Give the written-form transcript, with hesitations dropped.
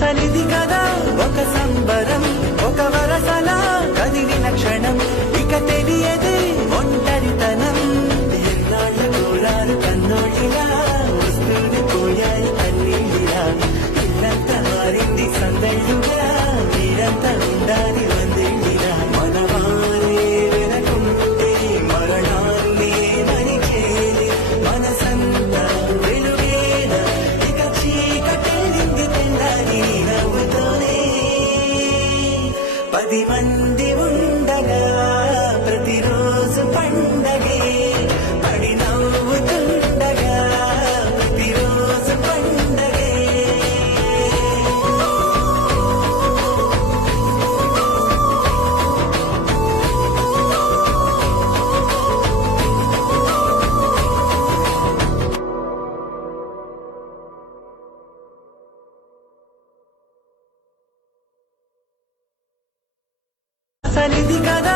సన్నిధి కదా ఒక సంబరం, ఒక వరసలా కదిలిన క్షణం, ఇక తెలియదే ఒంటరితనం. ఎన్నాళ్ళ కోరారు కన్నోళ్ళిలా, వస్తూనే పోయాయి కన్నీళ్ళిలా. ఇల్లంతా మారింది సందళ్ళుగా, మీరంతా ఉండాలి వందేళ్ళిలా. మనవారే వినకుంటే మరణాన్నే మరిచేది మనసంతా వెలుగేన, ఇక చీకటెళ్ళింది తెల్లారి నవ్వుతోనే. 10 మంది ఉండగా ప్రతిరోజు పండగే, పడి నవ్వుతుండగా ప్రతిరోజు పండగే. సన్నిధి కదా